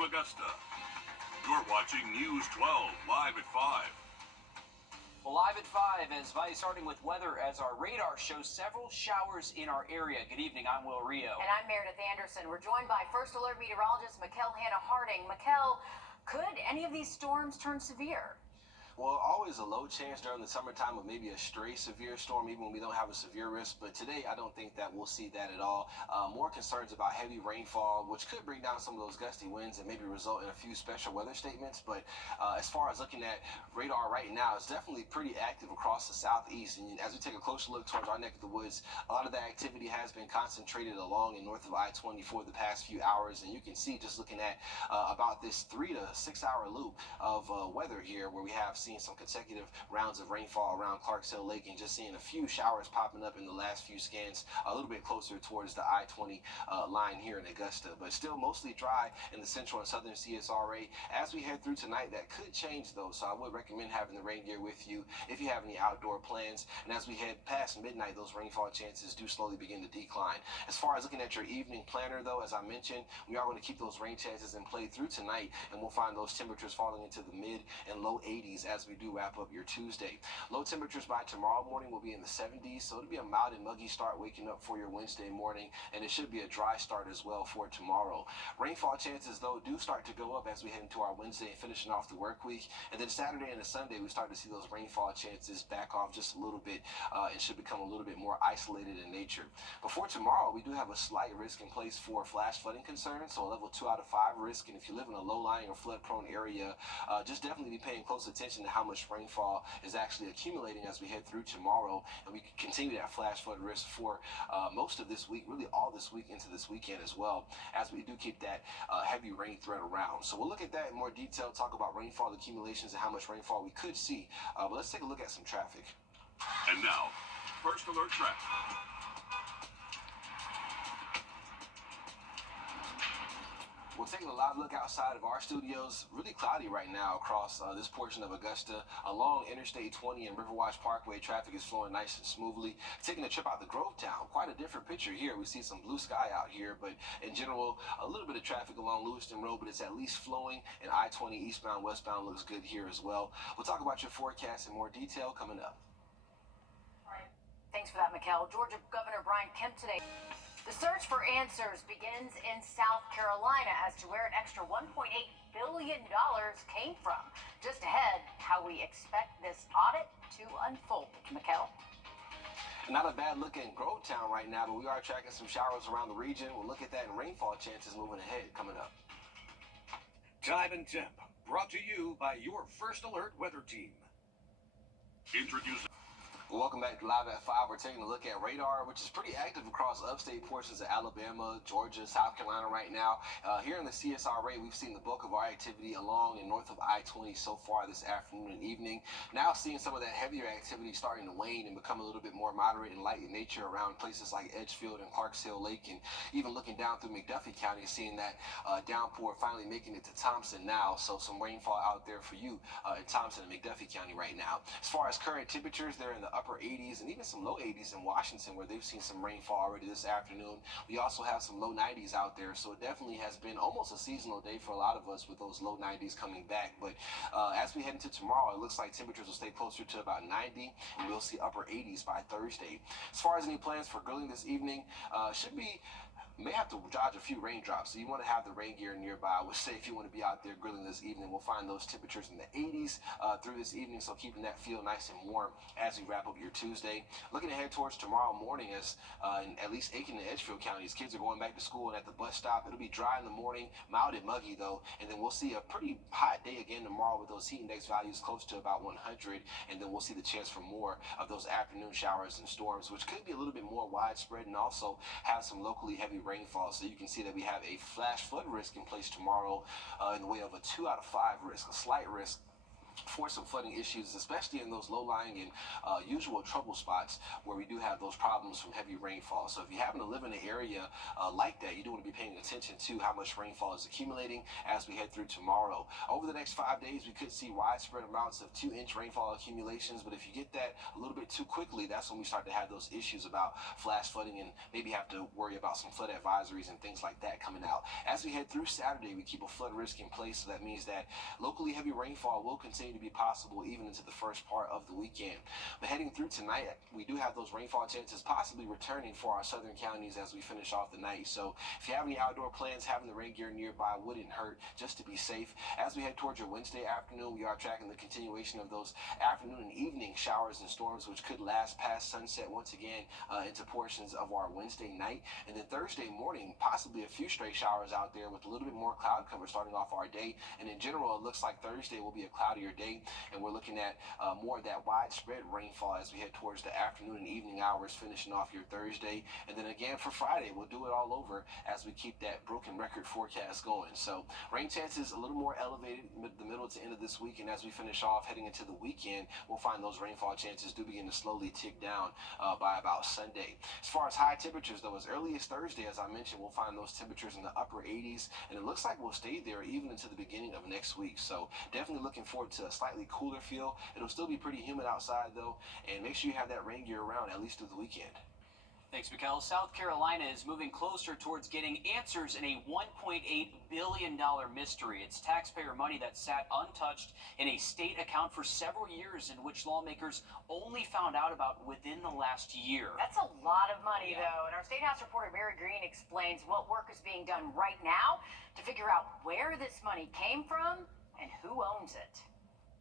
from Augusta. You're watching News 12 live at 5. Well, live at 5 as Vice starting with weather as our radar shows several showers in our area. Good evening, I'm Wrdw. And I'm Meredith Anderson. We're joined by First Alert meteorologist Mikkel Hannah Harding. Mikkel, could any of these storms turn severe? Well, always a low chance during the summertime of maybe a stray severe storm, even when we don't have a severe risk. But today, I don't think that we'll see that at all. More concerns about heavy rainfall, which could bring down some of those gusty winds and maybe result in a few special weather statements. But as far as looking at radar right now, it's definitely pretty active across the southeast. And as we take a closer look towards our neck of the woods, a lot of that activity has been concentrated along and north of I-20 for the past few hours. And you can see just looking at about this 3 to 6 hour loop of weather here, where we have seen some consecutive rounds of rainfall around Clarks Hill Lake and just seeing a few showers popping up in the last few scans a little bit closer towards the I-20 line here in Augusta, but still mostly dry in the central and southern CSRA. As we head through tonight, that could change though, so I would recommend having the rain gear with you if you have any outdoor plans. And as we head past midnight, those rainfall chances do slowly begin to decline. As far as looking at your evening planner though, as I mentioned, we are going to keep those rain chances in play through tonight, and we'll find those temperatures falling into the mid and low 80s as we do wrap up your Tuesday. Low temperatures by tomorrow morning will be in the 70s, so it'll be a mild and muggy start waking up for your Wednesday morning, and it should be a dry start as well for tomorrow. Rainfall chances though do start to go up as we head into our Wednesday and finishing off the work week, and then Saturday and Sunday we start to see those rainfall chances back off just a little bit and should become a little bit more isolated in nature. Before tomorrow, we do have a slight risk in place for flash flooding concerns, so a level 2 out of 5 risk, and if you live in a low-lying or flood-prone area, just definitely be paying close attention to how much rainfall is actually accumulating as we head through tomorrow, and we continue that flash flood risk for most of this week, really all this week into this weekend as well, as we do keep that heavy rain threat around. So we'll look at that in more detail, talk about rainfall accumulations and how much rainfall we could see, but let's take a look at some traffic. And now, First Alert traffic. We're taking a live look outside of our studios. Really cloudy right now across this portion of Augusta. Along Interstate 20 and Riverwatch Parkway, traffic is flowing nice and smoothly. Taking a trip out to Grovetown, quite a different picture here. We see some blue sky out here, but in general, a little bit of traffic along Lewiston Road, but it's at least flowing, and I-20 eastbound, westbound looks good here as well. We'll talk about your forecast in more detail coming up. All right. Thanks for that, Mikkel. Georgia Governor Brian Kemp today. The search for answers begins in South Carolina as to where an extra $1.8 billion came from. Just ahead, how we expect this audit to unfold. Mikkel? Not a bad look in Grovetown right now, but we are tracking some showers around the region. We'll look at that in rainfall chances moving ahead coming up. Time and temp, brought to you by your First Alert weather team. Introducing. Welcome back to Live at 5. We're taking a look at radar, which is pretty active across upstate portions of Alabama, Georgia, South Carolina right now. Here in the CSRA, we've seen the bulk of our activity along and north of I-20 so far this afternoon and evening. Now seeing some of that heavier activity starting to wane and become a little bit more moderate and light in nature around places like Edgefield and Clarks Hill Lake, and even looking down through McDuffie County, seeing that downpour finally making it to Thompson now. So some rainfall out there for you in Thompson and McDuffie County right now. As far as current temperatures, they're in the upper 80s and even some low 80s in Washington, where they've seen some rainfall already this afternoon. We also have some low 90s out there, so it definitely has been almost a seasonal day for a lot of us with those low 90s coming back. But as we head into tomorrow, it looks like temperatures will stay closer to about 90, and we'll see upper 80s by Thursday. As far as any plans for grilling this evening, may have to dodge a few raindrops, so you want to have the rain gear nearby. I would say if you want to be out there grilling this evening, we'll find those temperatures in the 80s through this evening, so keeping that feel nice and warm as we wrap up your Tuesday. Looking ahead towards tomorrow morning, as in at least Aiken and Edgefield counties, kids are going back to school, and at the bus stop, it'll be dry in the morning, mild and muggy though, and then we'll see a pretty hot day again tomorrow with those heat index values close to about 100, and then we'll see the chance for more of those afternoon showers and storms, which could be a little bit more widespread and also have some locally heavy rainfall. So you can see that we have a flash flood risk in place tomorrow in the way of a 2 out of 5 risk, a slight risk for some flooding issues, especially in those low-lying and usual trouble spots where we do have those problems from heavy rainfall. So if you happen to live in an area like that, you do want to be paying attention to how much rainfall is accumulating as we head through tomorrow. Over the next 5 days, we could see widespread amounts of 2-inch rainfall accumulations, but if you get that a little bit too quickly, that's when we start to have those issues about flash flooding and maybe have to worry about some flood advisories and things like that coming out. As we head through Saturday, we keep a flood risk in place, so that means that locally heavy rainfall will continue to be possible even into the first part of the weekend. But heading through tonight, we do have those rainfall chances possibly returning for our southern counties as we finish off the night. So if you have any outdoor plans, having the rain gear nearby wouldn't hurt, just to be safe. As we head towards your Wednesday afternoon, we are tracking the continuation of those afternoon and evening showers and storms, which could last past sunset once again into portions of our Wednesday night. And then Thursday morning, possibly a few stray showers out there with a little bit more cloud cover starting off our day. And in general, it looks like Thursday will be a cloudier day, and we're looking at more of that widespread rainfall as we head towards the afternoon and evening hours, finishing off your Thursday. And then again for Friday, we'll do it all over as we keep that broken record forecast going. So rain chances a little more elevated the middle to end of this week, and as we finish off heading into the weekend, we'll find those rainfall chances do begin to slowly tick down by about Sunday. As far as high temperatures, though, as early as Thursday, as I mentioned, we'll find those temperatures in the upper 80s, and it looks like we'll stay there even into the beginning of next week. So definitely looking forward to a slightly cooler feel. It'll still be pretty humid outside, though, and make sure you have that rain gear around at least through the weekend. Thanks, Mikkel. South Carolina is moving closer towards getting answers in a $1.8 billion mystery. It's taxpayer money that sat untouched in a state account for several years, in which lawmakers only found out about within the last year. That's a lot of money, though. And our State House reporter Mary Green explains what work is being done right now to figure out where this money came from and who owns it.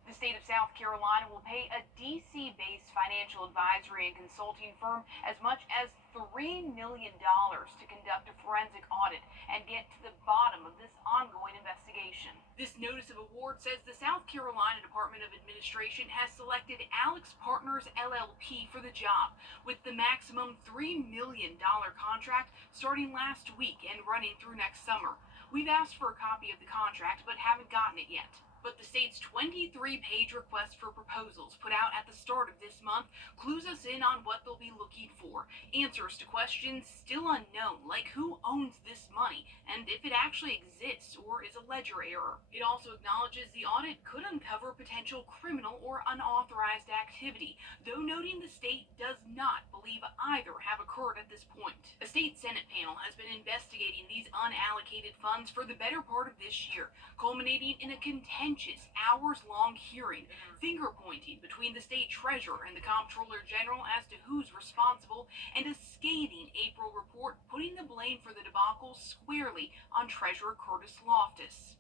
The state of South Carolina will pay a D.C.-based financial advisory and consulting firm as much as $3 million to conduct a forensic audit and get to the bottom of this ongoing investigation. This notice of award says the South Carolina Department of Administration has selected Alex Partners LLP for the job, with the maximum $3 million contract starting last week and running through next summer. We've asked for a copy of the contract but haven't gotten it yet. But the state's 23-page request for proposals put out at the start of this month clues us in on what they'll be looking for. Answers to questions still unknown, like who owns this money and if it actually exists or is a ledger error. It also acknowledges the audit could uncover potential criminal or unauthorized activity, though noting the state does not believe either have occurred at this point. A state Senate panel has been investigating these unallocated funds for the better part of this year, culminating in a contentious hours-long hearing, finger-pointing between the state treasurer and the comptroller general as to who's responsible, and a scathing April report putting the blame for the debacle squarely on Treasurer Curtis Loftus.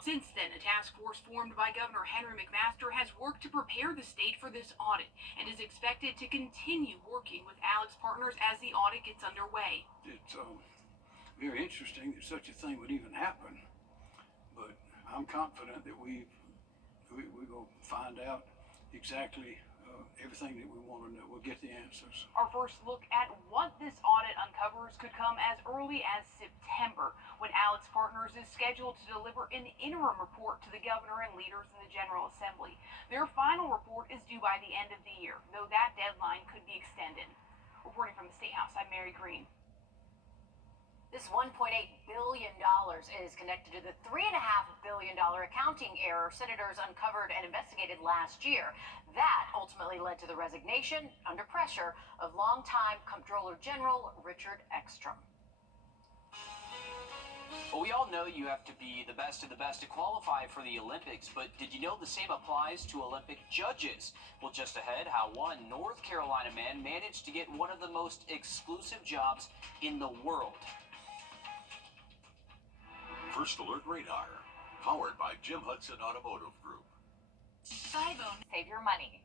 Since then, a task force formed by Governor Henry McMaster has worked to prepare the state for this audit and is expected to continue working with Alex Partners as the audit gets underway. It's very interesting that such a thing would even happen, but I'm confident that we're going to find out exactly everything that we want to know. We'll get the answers. Our first look at what this audit uncovers could come as early as September, when Alex Partners is scheduled to deliver an interim report to the governor and leaders in the General Assembly. Their final report is due by the end of the year, though that deadline could be extended. Reporting from the State House, I'm Mary Green. This $1.8 billion is connected to the $3.5 billion accounting error senators uncovered and investigated last year. That ultimately led to the resignation, under pressure, of longtime Comptroller General Richard Ekstrom. Well, we all know you have to be the best of the best to qualify for the Olympics, but did you know the same applies to Olympic judges? Well, just ahead, how one North Carolina man managed to get one of the most exclusive jobs in the world. First Alert Radar, powered by Jim Hudson Automotive Group. Save your money.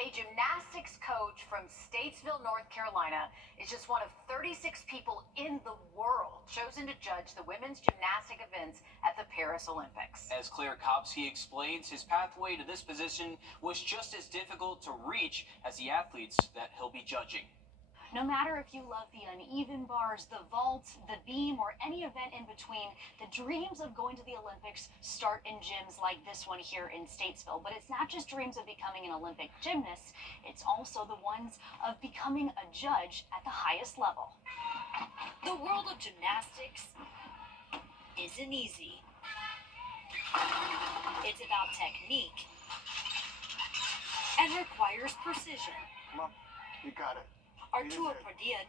A gymnastics coach from Statesville, North Carolina, is just one of 36 people in the world chosen to judge the women's gymnastic events at the Paris Olympics. As Claire Kopsky explains, his pathway to this position was just as difficult to reach as the athletes that he'll be judging. No matter if you love the uneven bars, the vault, the beam, or any event in between, the dreams of going to the Olympics start in gyms like this one here in Statesville. But it's not just dreams of becoming an Olympic gymnast, it's also the ones of becoming a judge at the highest level. The world of gymnastics isn't easy. It's about technique and requires precision. Mom, you got it. Wrdw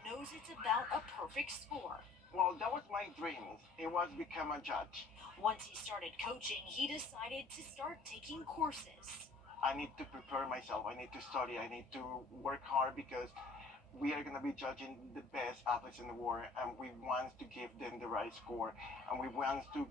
knows it's about a perfect score. Well, that was my dream. It was become a judge. Once he started coaching, he decided to start taking courses. I need to prepare myself. I need to study. I need to work hard because we are going to be judging the best athletes in the world, and we want to give them the right score, and we want to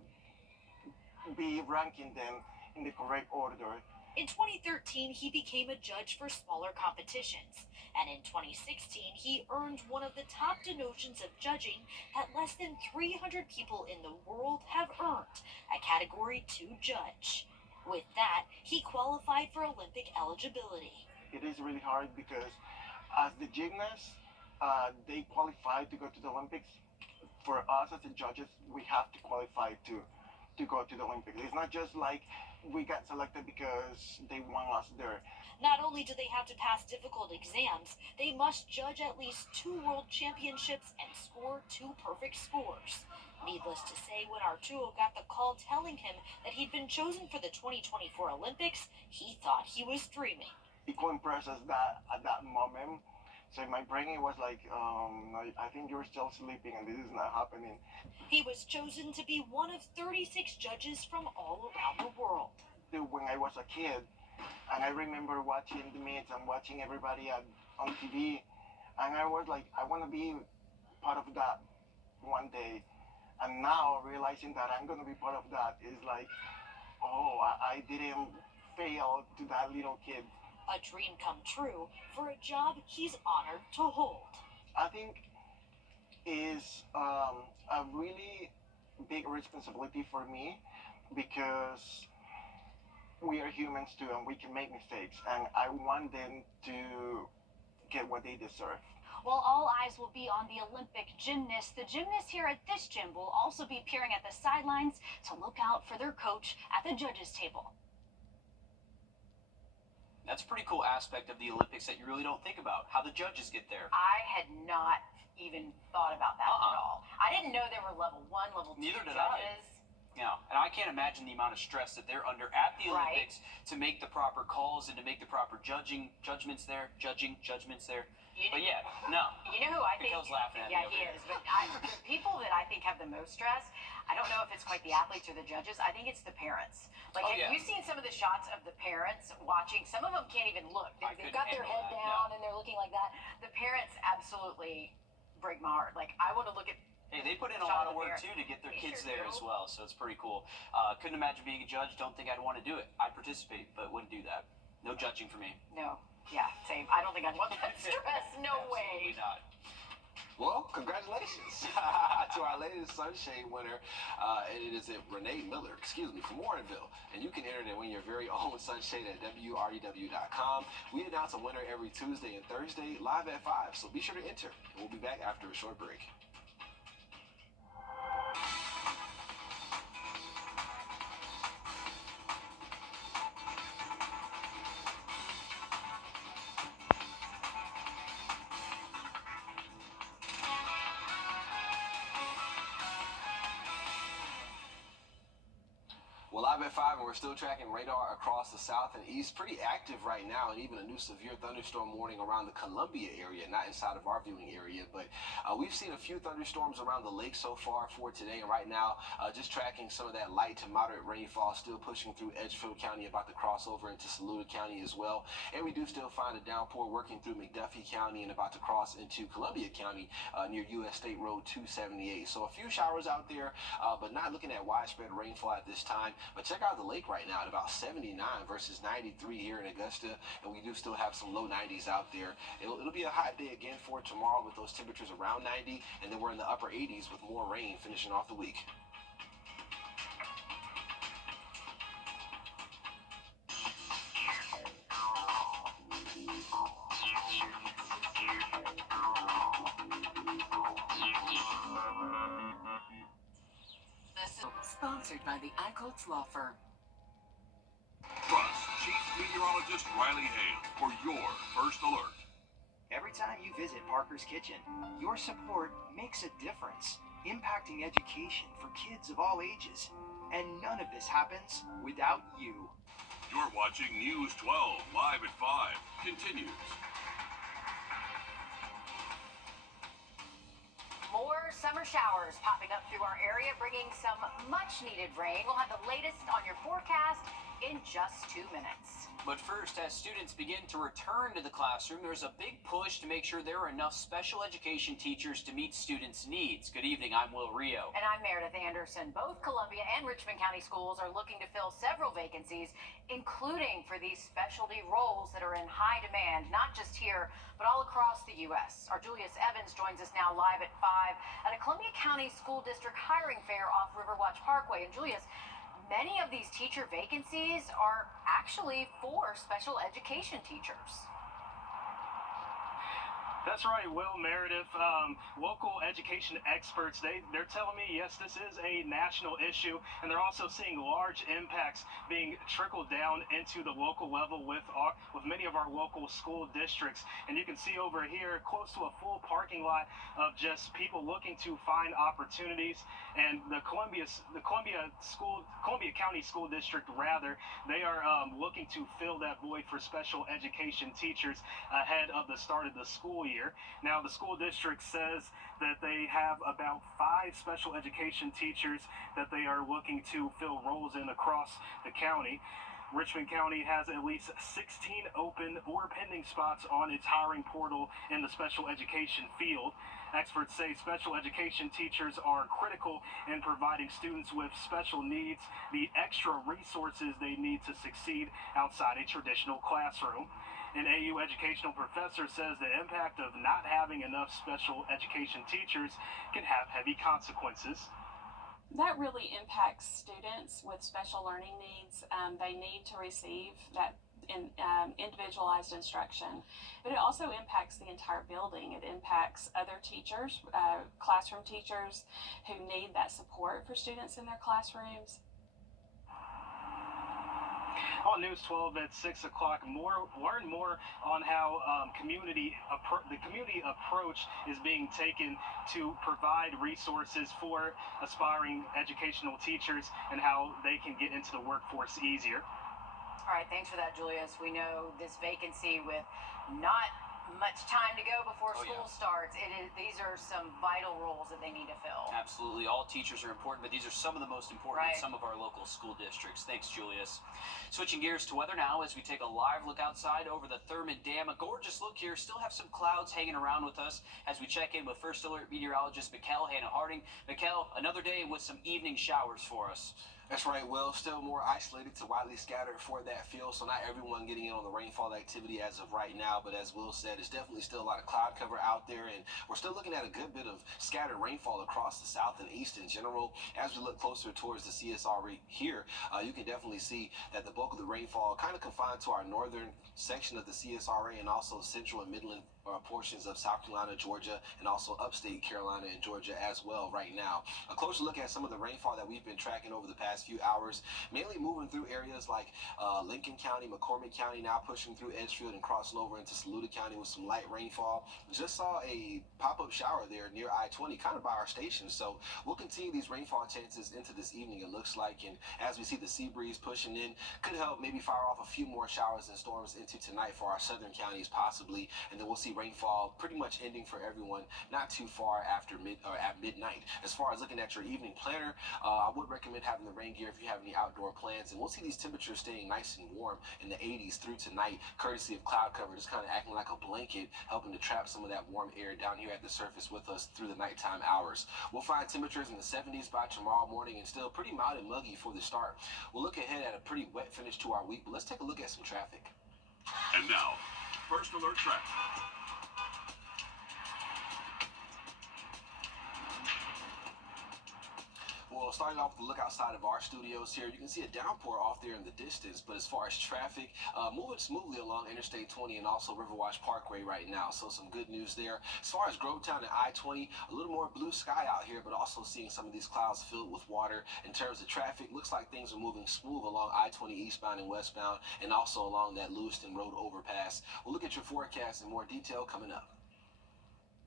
be ranking them in the correct order. In 2013, he became a judge for smaller competitions. And in 2016, he earned one of the top denotions of judging that less than 300 people in the world have earned, a Category 2 judge. With that, he qualified for Olympic eligibility. It is really hard because as the gymnasts, they qualify to go to the Olympics. For us as the judges, we have to qualify to go to the Olympics. It's not just like we got selected because they want us there. Not only do they have to pass difficult exams, they must judge at least 2 world championships and score 2 perfect scores. Needless to say, when Wrdw got the call telling him that he'd been chosen for the 2024 Olympics, he thought he was dreaming. It couldn't process that at that moment. So in my brain, it was like, I think you're still sleeping and this is not happening. He was chosen to be one of 36 judges from all around the world. When I was a kid, and I remember watching the meets and watching everybody on TV, and I was like, I want to be part of that one day. And now realizing that I'm going to be part of that is like, oh, I didn't fail to that little kid. A dream come true for a job he's honored to hold. I think is a really big responsibility for me because we are humans too and we can make mistakes, and I want them to get what they deserve. While all eyes will be on the Olympic gymnasts, the gymnasts here at this gym will also be peering at the sidelines to look out for their coach at the judges' table. That's a pretty cool aspect of the Olympics that you really don't think about, how the judges get there. I had not even thought about that at all. I didn't know there were level 1, level 2 Neither did judges. Yeah, and I can't imagine the amount of stress that they're under at the Olympics to make the proper calls and to make the proper judgments there. But yeah, no. You know who I think? Mikhail's laughing at Yeah, me he is. But the people that I think have the most stress, I don't know if it's quite the athletes or the judges. I think it's the parents. Like, have you seen some of the shots of the parents watching? Some of them can't even look. They've got their head down and they're looking like that. The parents absolutely break my heart. Like, I want to look at. Hey, they put in a lot of work too to get their kids there as well, so it's pretty cool. Couldn't imagine being a judge. Don't think I'd want to do it. I'd participate, but wouldn't do that. No judging for me. No. Yeah, same. I don't think I'd want that stress. No way. Absolutely not. Well, congratulations to our latest Sunshade winner, and it is Renee Miller, from Wrdw. And you can enter and win your very own Sunshade at Wrdw.com. We announce a winner every Tuesday and Thursday live at 5, so be sure to enter. And we'll be back after a short break. Well, live at 5, and we're still tracking radar across the south and east. Pretty active right now, and even a new severe thunderstorm warning around the Columbia area, not inside of our viewing area. But we've seen a few thunderstorms around the lake so far for today. And right now, just tracking some of that light to moderate rainfall still pushing through Edgefield County, about to cross over into Saluda County as well. And we do still find a downpour working through McDuffie County and about to cross into Columbia County near U.S. State Road 278. So a few showers out there, but not looking at widespread rainfall at this time. But check out the lake right now at about 79 versus 93 here in Augusta, and we do still have some low 90s out there. It'll be a hot day again for tomorrow with those temperatures around 90, and then we're in the upper 80s with more rain finishing off the week. by the Eichholz Law Firm. Trust Chief Meteorologist Riley Hale for your first alert. Every time you visit Parker's Kitchen, your support makes a difference, impacting education for kids of all ages. And none of this happens without you. You're watching News 12 live at 5. Continues. More summer showers popping up through our area, bringing some much-needed rain. We'll have the latest on your forecast in just 2 minutes. But first, as students begin to return to the classroom, there's a big push to make sure there are enough special education teachers to meet students' needs. Good evening, I'm Will Rio. And I'm Meredith Anderson. Both Columbia and Richmond County schools are looking to fill several vacancies, including for these specialty roles that are in high demand, not just here, but all across the U.S. Our Julius Evans joins us now live at 5 at a Columbia County School District hiring fair off Riverwatch Parkway. And Julius, many of these teacher vacancies are actually for special education teachers. That's right, Will, Meredith. Local education experts, they're telling me, yes, this is a national issue, and they're also seeing large impacts being trickled down into the local level with many of our local school districts. And you can see over here, close to a full parking lot of just people looking to find opportunities. And the Columbia County School District, rather, they are looking to fill that void for special education teachers ahead of the start of the school year. Now, the school district says that they have about 5 special education teachers that they are looking to fill roles in across the county. Richmond County has at least 16 open or pending spots on its hiring portal in the special education field. Experts say special education teachers are critical in providing students with special needs the extra resources they need to succeed outside a traditional classroom. An AU educational professor says the impact of not having enough special education teachers can have heavy consequences. That really impacts students with special learning needs. They need to receive that individualized instruction, but it also impacts the entire building. It impacts other teachers, classroom teachers who need that support for students in their classrooms. On News 12 at 6 o'clock, learn more on how the community approach is being taken to provide resources for aspiring educational teachers and how they can get into the workforce easier. All right, thanks for that, Julius. We know this vacancy with not much time to go before school starts. These are some vital roles that they need to fill. Absolutely. All teachers are important, but these are some of the most important in some of our local school districts. Thanks, Julius. Switching gears to weather now as we take a live look outside over the Thurmond Dam. A gorgeous look here. Still have some clouds hanging around with us as we check in with First Alert meteorologist Mikkel Hannah-Harding. Mikkel, another day with some evening showers for us. That's right, Will. Still more isolated to widely scattered for that field, so not everyone getting in on the rainfall activity as of right now. But as Will said, it's definitely still a lot of cloud cover out there, and we're still looking at a good bit of scattered rainfall across the south and east in general. As we look closer towards the CSRA here, you can definitely see that the bulk of the rainfall kind of confined to our northern section of the CSRA and also central and midland portions of South Carolina, Georgia, and also upstate Carolina and Georgia as well right now. A closer look at some of the rainfall that we've been tracking over the past few hours, mainly moving through areas like Lincoln County, McCormick County, now pushing through Edgefield and crossing over into Saluda County with some light rainfall. Just saw a pop-up shower there near I-20, kind of by our station. So we'll continue these rainfall chances into this evening, it looks like. And as we see the sea breeze pushing in, could help maybe fire off a few more showers and storms into tonight for our southern counties possibly. And then we'll see rainfall pretty much ending for everyone not too far after at midnight. As far as looking at your evening planner, I would recommend having the rain gear if you have any outdoor plans, and we'll see these temperatures staying nice and warm in the 80s through tonight, courtesy of cloud cover just kind of acting like a blanket, helping to trap some of that warm air down here at the surface with us through the nighttime hours. We'll find temperatures in the 70s by tomorrow morning and still pretty mild and muggy for the start. We'll look ahead at a pretty wet finish to our week, but let's take a look at some traffic. And now, First Alert traffic. Well, starting off with the look outside of our studios here, you can see a downpour off there in the distance. But as far as traffic, moving smoothly along Interstate 20 and also Riverwatch Parkway right now. So some good news there. As far as Grovetown and I-20, a little more blue sky out here, but also seeing some of these clouds filled with water. In terms of traffic, looks like things are moving smooth along I-20 eastbound and westbound, and also along that Lewiston Road overpass. We'll look at your forecast in more detail coming up.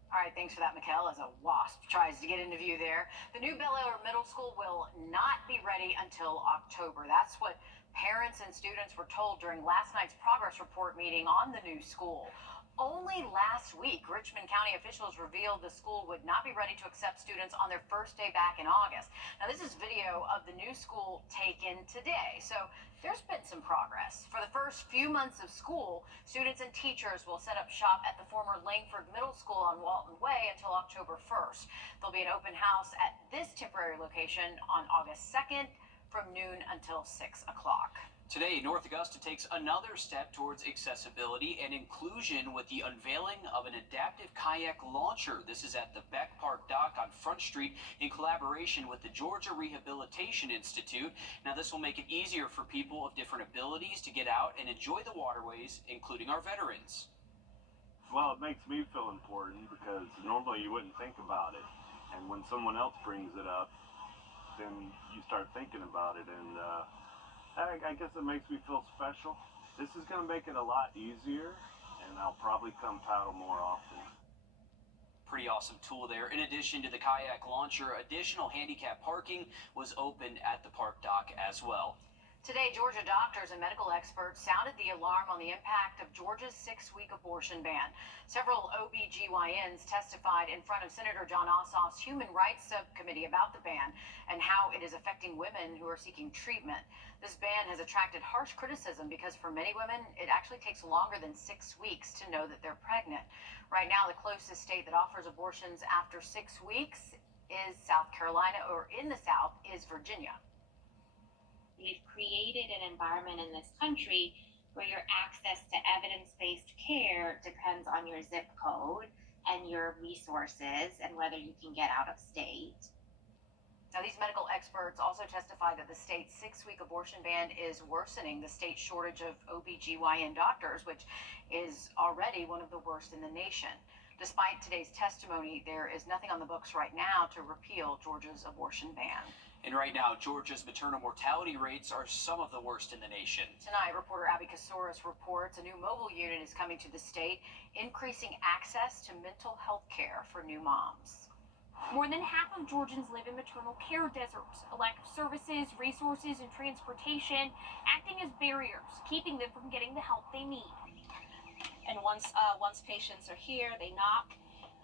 All right, thanks for that, Mikkel. As a wasp tries to get into view there, the new Bel Air Middle School will not be ready until October. That's what parents and students were told during last night's progress report meeting on the new school. Only last week, Richmond County officials revealed the school would not be ready to accept students on their first day back in August. Now, this is video of the new school taken today, so there's been some progress. For the first few months of school, students and teachers will set up shop at the former Langford Middle School on Walton Way until October 1st. There'll be an open house at this temporary location on August 2nd from noon until 6 o'clock. Today, North Augusta takes another step towards accessibility and inclusion with the unveiling of an adaptive kayak launcher. This is at the Beck Park Dock on Front Street in collaboration with the Georgia Rehabilitation Institute. Now, this will make it easier for people of different abilities to get out and enjoy the waterways, including our veterans. Well, it makes me feel important because normally you wouldn't think about it. And when someone else brings it up, then you start thinking about it, and I guess it makes me feel special. This is going to make it a lot easier, and I'll probably come paddle more often. Pretty awesome tool there. In addition to the kayak launcher, additional handicap parking was opened at the park dock as well. Today, Georgia doctors and medical experts sounded the alarm on the impact of Georgia's 6-week abortion ban. Several OBGYNs testified in front of Senator John Ossoff's Human Rights Subcommittee about the ban and how it is affecting women who are seeking treatment. This ban has attracted harsh criticism because for many women, it actually takes longer than 6 weeks to know that they're pregnant. Right now, the closest state that offers abortions after 6 weeks is South Carolina, or in the South is Virginia. We've created an environment in this country where your access to evidence-based care depends on your zip code and your resources and whether you can get out of state. Now, these medical experts also testified that the state's 6-week abortion ban is worsening the state shortage of OBGYN doctors, which is already one of the worst in the nation. Despite today's testimony, there is nothing on the books right now to repeal Georgia's abortion ban. And right now, Georgia's maternal mortality rates are some of the worst in the nation. Tonight, reporter Abby Kasouris reports a new mobile unit is coming to the state, increasing access to mental health care for new moms. More than half of Georgians live in maternal care deserts, a lack of services, resources, and transportation acting as barriers, keeping them from getting the help they need. And once patients are here, they knock,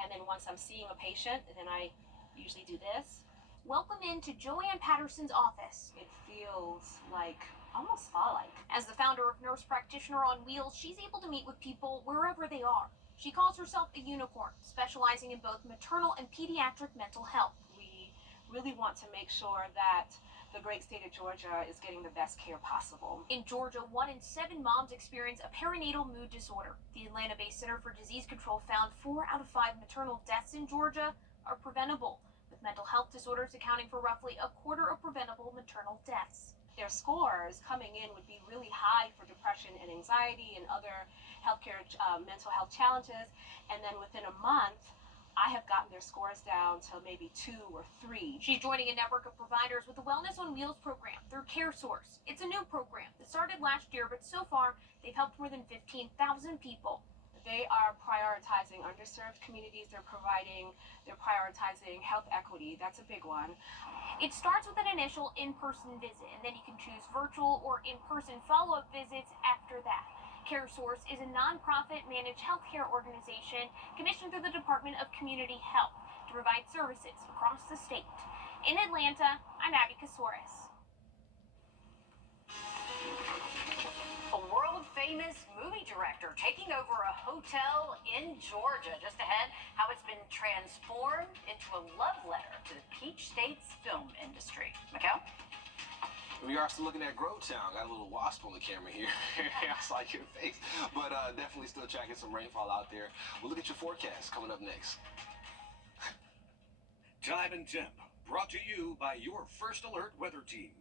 and then once I'm seeing a patient, then I usually do this. Welcome into Joanne Patterson's office. It feels like almost spa-like. As the founder of Nurse Practitioner on Wheels, she's able to meet with people wherever they are. She calls herself a unicorn, specializing in both maternal and pediatric mental health. We really want to make sure that the great state of Georgia is getting the best care possible. In Georgia, 1 in 7 moms experience a perinatal mood disorder. The Atlanta-based Center for Disease Control found 4 out of 5 maternal deaths in Georgia are preventable, with mental health disorders accounting for roughly a quarter of preventable maternal deaths. Their scores coming in would be really high for depression and anxiety and other healthcare mental health challenges, and then within a month, I have gotten their scores down to maybe 2 or 3. She's joining a network of providers with the Wellness on Wheels program through CareSource. It's a new program that started last year, but so far, they've helped more than 15,000 people. They are prioritizing underserved communities. They're prioritizing health equity. That's a big one. It starts with an initial in-person visit, and then you can choose virtual or in-person follow-up visits after that. CareSource is a nonprofit managed healthcare organization commissioned through the Department of Community Health to provide services across the state. In Atlanta, I'm Abby Kasouris. A world-famous movie director taking over a hotel in Georgia. Just ahead, how it's been transformed into a love letter to the Peach State's film industry. Mikkel? We are still looking at Grovetown. Got a little wasp on the camera here. I saw your face. But definitely still tracking some rainfall out there. We'll look at your forecast coming up next. Time and temp Brought to you by your First Alert weather team.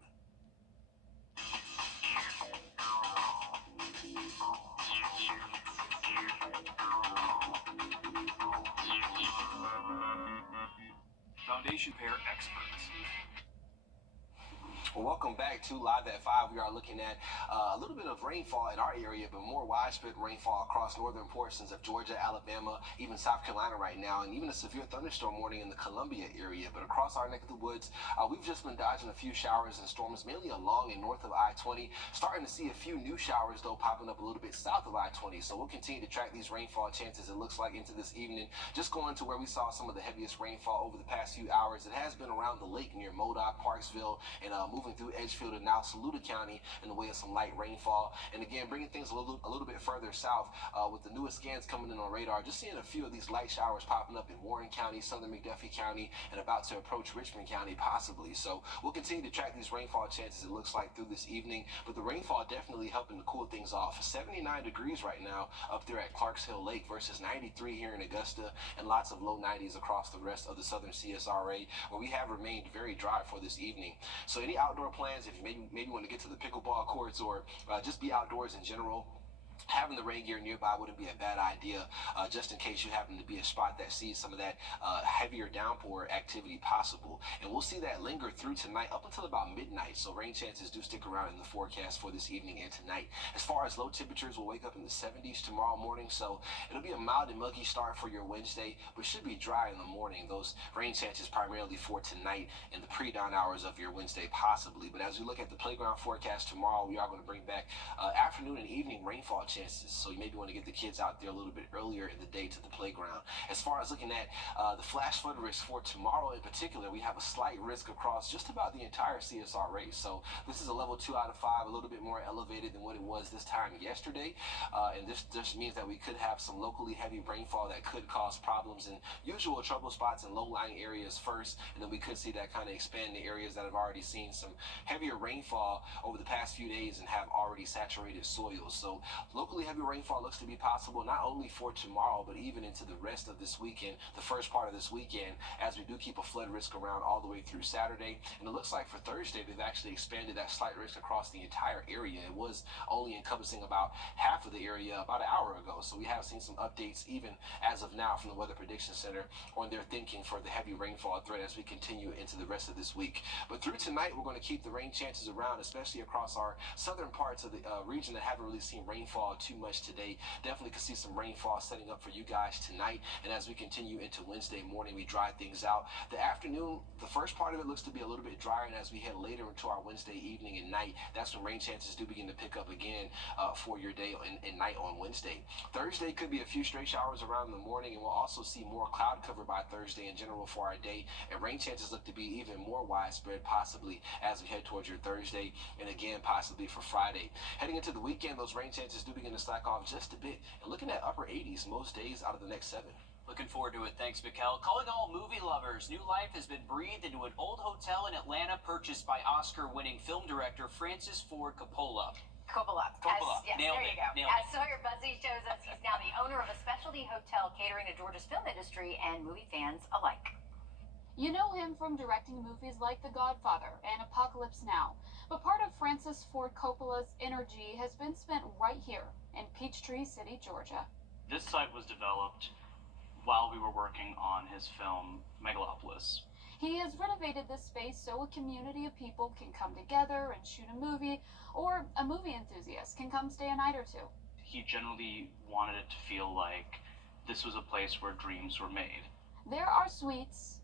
Foundation Pair experts. Well, welcome back to Live at 5. We are looking at a little bit of rainfall in our area, but more widespread rainfall across northern portions of Georgia, Alabama, even South Carolina right now, and even a severe thunderstorm warning in the Columbia area. But across our neck of the woods, we've just been dodging a few showers and storms, mainly along and north of I-20. Starting to see a few new showers, though, popping up a little bit south of I-20. So we'll continue to track these rainfall chances, it looks like, into this evening. Just going to where we saw some of the heaviest rainfall over the past few hours. It has been around the lake near Modoc, Parksville, and moving through Edgefield and now Saluda County in the way of some light rainfall. And again, bringing things a little bit further south with the newest scans coming in on radar. Just seeing a few of these light showers popping up in Warren County, southern McDuffie County, and about to approach Richmond County possibly. So we'll continue to track these rainfall chances, it looks like, through this evening. But the rainfall definitely helping to cool things off. 79 degrees right now up there at Clarks Hill Lake versus 93 here in Augusta, and lots of low 90s across the rest of the southern CSRA, where we have remained very dry for this evening. So any outdoor plans, if you maybe want to get to the pickleball courts or just be outdoors in general, having the rain gear nearby wouldn't be a bad idea, just in case you happen to be a spot that sees some of that heavier downpour activity possible. And we'll see that linger through tonight up until about midnight, so rain chances do stick around in the forecast for this evening and tonight. As far as low temperatures, we'll wake up in the 70s tomorrow morning, so it'll be a mild and muggy start for your Wednesday, but should be dry in the morning. Those rain chances primarily for tonight and the pre-dawn hours of your Wednesday possibly. But as we look at the playground forecast tomorrow, we are going to bring back afternoon and evening rainfall chances, so you maybe want to get the kids out there a little bit earlier in the day to the playground. As far as looking at the flash flood risk for tomorrow in particular, we have a slight risk across just about the entire CSRA. So this is a level 2 out of 5, a little bit more elevated than what it was this time yesterday, and this just means that we could have some locally heavy rainfall that could cause problems in usual trouble spots and low-lying areas first, and then we could see that kind of expand to areas that have already seen some heavier rainfall over the past few days and have already saturated soils. So locally heavy rainfall looks to be possible not only for tomorrow, but even into the rest of this weekend, the first part of this weekend, as we do keep a flood risk around all the way through Saturday. And it looks like for Thursday, they've actually expanded that slight risk across the entire area. It was only encompassing about half of the area about an hour ago. So we have seen some updates even as of now from the Weather Prediction Center on their thinking for the heavy rainfall threat as we continue into the rest of this week. But through tonight, we're going to keep the rain chances around, especially across our southern parts of the region that haven't really seen rainfall too much today. Definitely could see some rainfall setting up for you guys tonight, and as we continue into Wednesday morning, we dry things out. The afternoon, the first part of it looks to be a little bit drier, and as we head later into our Wednesday evening and night, that's when rain chances do begin to pick up again for your day and night on Wednesday. Thursday could be a few stray showers around in the morning, and we'll also see more cloud cover by Thursday in general for our day, and rain chances look to be even more widespread possibly as we head towards your Thursday, and again possibly for Friday. Heading into the weekend, those rain chances do begin to slack off just a bit, and looking at upper 80s most days out of the next 7. Looking forward to it. Thanks, Mikkel. Calling all movie lovers. New life has been breathed into an old hotel in Atlanta purchased by Oscar-winning film director Francis Ford Coppola. Coppola. Yes, Nailed there it. you go. Nailed As it. Sawyer Buzzy shows us, he's now the owner of a specialty hotel catering to Georgia's film industry and movie fans alike. You know him from directing movies like The Godfather and Apocalypse Now, but part of Francis Ford Coppola's energy has been spent right here in Peachtree City, Georgia. This site was developed while we were working on his film Megalopolis. He has renovated this space so a community of people can come together and shoot a movie, or a movie enthusiast can come stay a night or two. He generally wanted it to feel like this was a place where dreams were made. There are suites,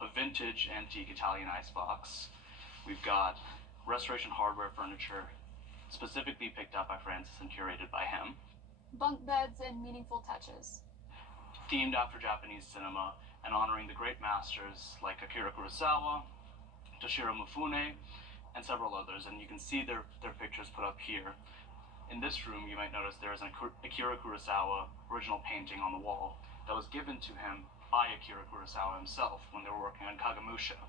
A vintage antique Italian icebox. We've got restoration hardware furniture, specifically picked up by Francis and curated by him. bunk beds, and meaningful touches. Themed after Japanese cinema and honoring the great masters like Akira Kurosawa, Toshiro Mifune, and several others. And you can see their pictures put up here. In this room, you might notice there is an Akira Kurosawa original painting on the wall that was given to him by Akira Kurosawa himself when they were working on Kagemusha.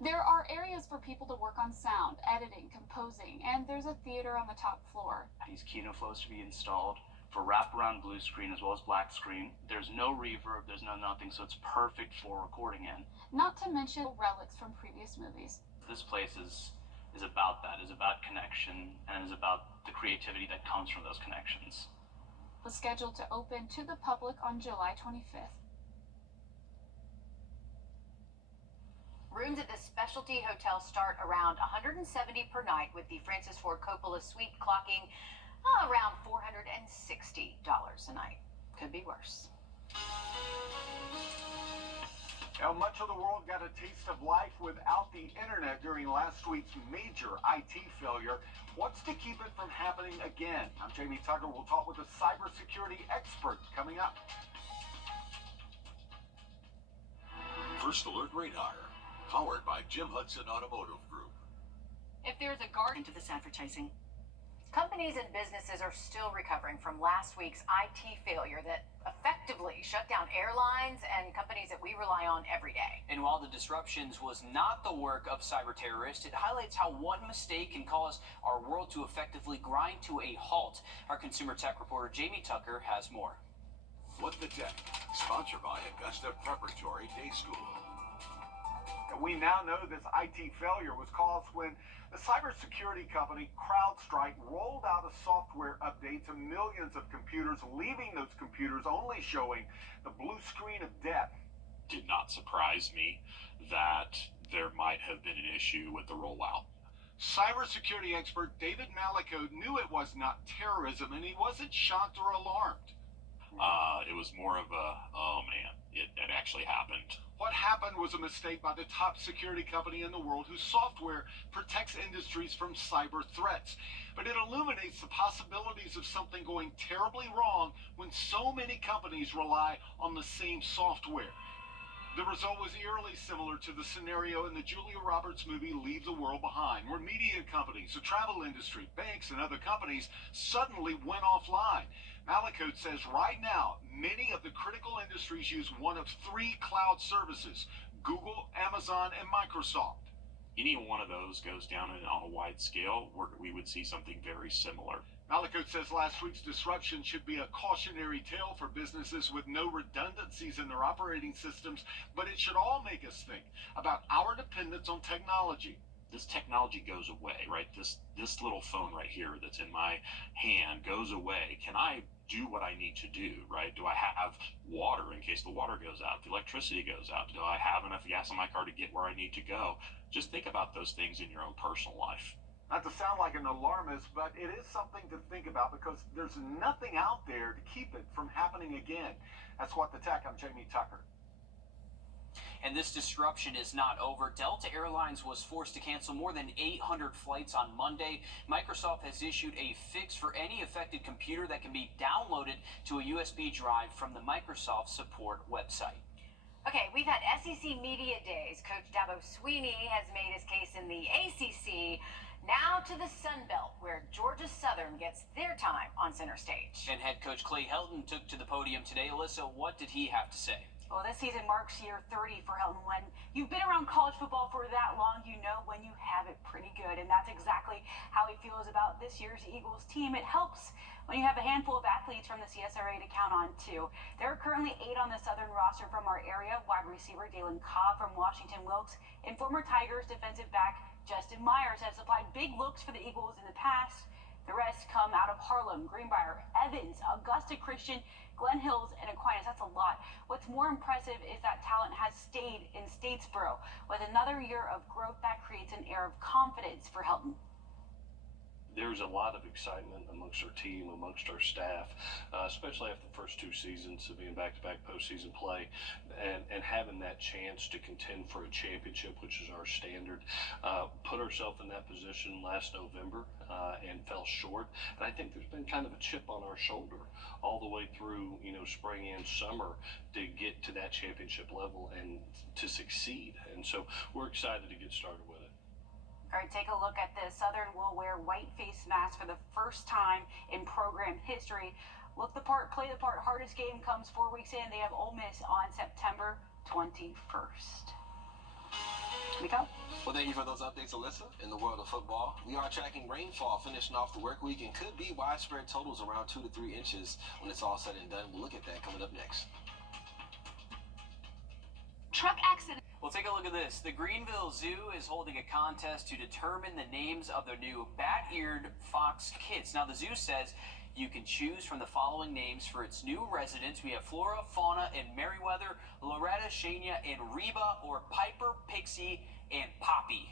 There are areas for people to work on sound, editing, composing, and there's a theater on the top floor. These kino flows to be installed, for wraparound blue screen as well as black screen. There's no reverb, there's no nothing, so it's perfect for recording in. Not to mention relics from previous movies. This place is about that, is about connection, and is about the creativity that comes from those connections. Was scheduled to open to the public on July 25th. Rooms at this specialty hotel start around $170 per night, with the Francis Ford Coppola suite clocking around $460 a night. Could be worse. Now, much of the world got a taste of life without the internet during last week's major IT failure. What's to keep it from happening again? I'm Jamie Tucker. We'll talk with a cybersecurity expert coming up. First Alert Radar, powered by Jim Hudson Automotive Group. If there's a guard into this advertising. Companies and businesses are still recovering from last week's IT failure that effectively shut down airlines and companies that we rely on every day. And while the disruptions was not the work of cyber terrorists, it highlights how one mistake can cause our world to effectively grind to a halt. Our consumer tech reporter Jamie Tucker has more. What the Tech, sponsored by Augusta Preparatory Day School. We now know this IT failure was caused when the cybersecurity company CrowdStrike rolled out a software update to millions of computers, leaving those computers only showing the blue screen of death. Did not surprise me that there might have been an issue with the rollout. Cybersecurity expert David Malikow knew it was not terrorism, and he wasn't shocked or alarmed. It was more of a, oh man, it actually happened. What happened was a mistake by the top security company in the world whose software protects industries from cyber threats. But it illuminates the possibilities of something going terribly wrong when so many companies rely on the same software. The result was eerily similar to the scenario in the Julia Roberts movie Leave the World Behind, where media companies, the travel industry, banks, and other companies suddenly went offline. Malikow says right now, many of the critical industries use one of three cloud services: Google, Amazon, and Microsoft. Any one of those goes down on a wide scale, we would see something very similar. Malikow says last week's disruption should be a cautionary tale for businesses with no redundancies in their operating systems, but it should all make us think about our dependence on technology. This technology goes away, right? This little phone right here that's in my hand goes away. Can I do what I need to do, right? Do I have water in case the water goes out, the electricity goes out? Do I have enough gas in my car to get where I need to go? Just think about those things in your own personal life. Not to sound like an alarmist, but it is something to think about because there's nothing out there to keep it from happening again. That's What the Tech. I'm Jamie Tucker. And this disruption is not over. Delta Airlines was forced to cancel more than 800 flights on Monday. Microsoft has issued a fix for any affected computer that can be downloaded to a USB drive from the Microsoft support website. Okay, we've had SEC Media Days. Coach Dabo Swinney has made his case in the ACC. Now to the Sun Belt, where Georgia Southern gets their time on center stage. And head coach Clay Helton took to the podium today. Alyssa, what did he have to say? Well, this season marks year 30 for Helton. When you've been around college football for that long, you know when you have it pretty good. And that's exactly how he feels about this year's Eagles team. It helps when you have a handful of athletes from the CSRA to count on, too. There are currently 8 on the Southern roster from our area: wide receiver Dalen Cobb from Washington Wilkes, and former Tigers defensive back Justin Myers has supplied big looks for the Eagles in the past. The rest come out of Harlem, Greenbrier, Evans, Augusta Christian, Glen Hills, and Aquinas. That's a lot. What's more impressive is that talent has stayed in Statesboro. With another year of growth, that creates an air of confidence for Helton. There's a lot of excitement amongst our team, amongst our staff, especially after the first 2 seasons of being back-to-back postseason play, and having that chance to contend for a championship, which is our standard. Put ourselves in that position last November and fell short. And I think there's been kind of a chip on our shoulder all the way through, spring and summer to get to that championship level and to succeed. And so we're excited to get started with it. All right, take a look at this. Southern will wear white face masks for the first time in program history. Look the part, play the part. Hardest game comes 4 weeks in. They have Ole Miss on September 21st. Miko? Well, thank you for those updates, Alyssa. In the world of football, we are tracking rainfall finishing off the work week and could be widespread totals around 2 to 3 inches when it's all said and done. We'll look at that coming up next. Truck accident. Well, take a look at this. The Greenville Zoo is holding a contest to determine the names of their new bat-eared fox kids. Now, the zoo says you can choose from the following names for its new residents. We have Flora, Fauna, and Merriweather, Loretta, Shania, and Reba, or Piper, Pixie, and Poppy.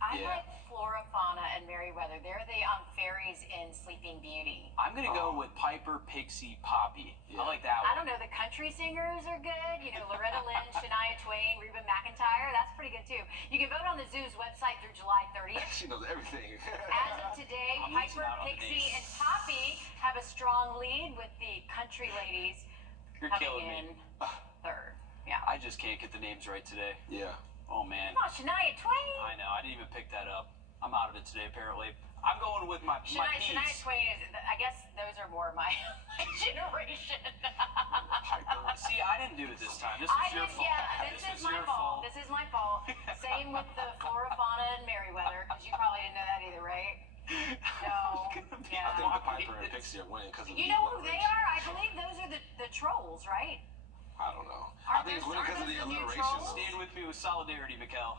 I like Flora, Fauna, and Merriweather. They're the fairies in Sleeping Beauty. I'm going to go with Piper, Pixie, Poppy. I like that one. I don't know. The country singers are good. You know, Loretta Lynn, Shania Twain, Reba McEntire. That's pretty good, too. You can vote on the zoo's website through July 30th. She knows everything. As of today, Piper, Pixie, and Poppy have a strong lead with the country ladies coming in third. Yeah. I just can't get the names right today. Yeah. Oh, man. Come on, Shania Twain. I know. I didn't even pick that up. I'm out of it today, apparently. I'm going with my Shania piece. Twain is, I guess those are more my generation. See, I didn't do it this time. This was your fault. Yeah, this is my fault. This is my fault. Same with the Flora, Fauna, and Merriweather, because you probably didn't know that either, right? No. I think the Piper and Pixie are winning because of You know who they are? I believe those are the trolls, right? I don't know. I think it's winning because of the alliteration. Stand with me with solidarity, Mikkel.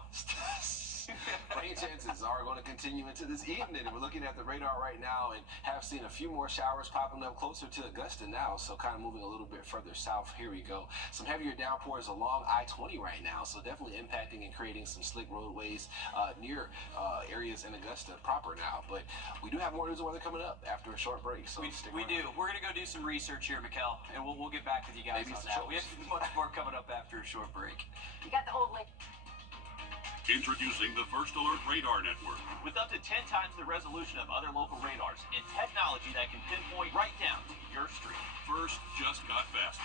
Rain chances are going to continue into this evening. We're looking at the radar right now and have seen a few more showers popping up closer to Augusta now, so kind of moving a little bit further south. Here we go. Some heavier downpours along I-20 right now, so definitely impacting and creating some slick roadways near areas in Augusta proper now. But we do have more news and weather coming up after a short break. So we do. We're going to go do some research here, Mikkel, and we'll get back with you guys on that. We have much more coming up after a short break. You got the old lake. Introducing the First Alert Radar Network. With up to 10 times the resolution of other local radars and technology that can pinpoint right down to your street. First just got faster.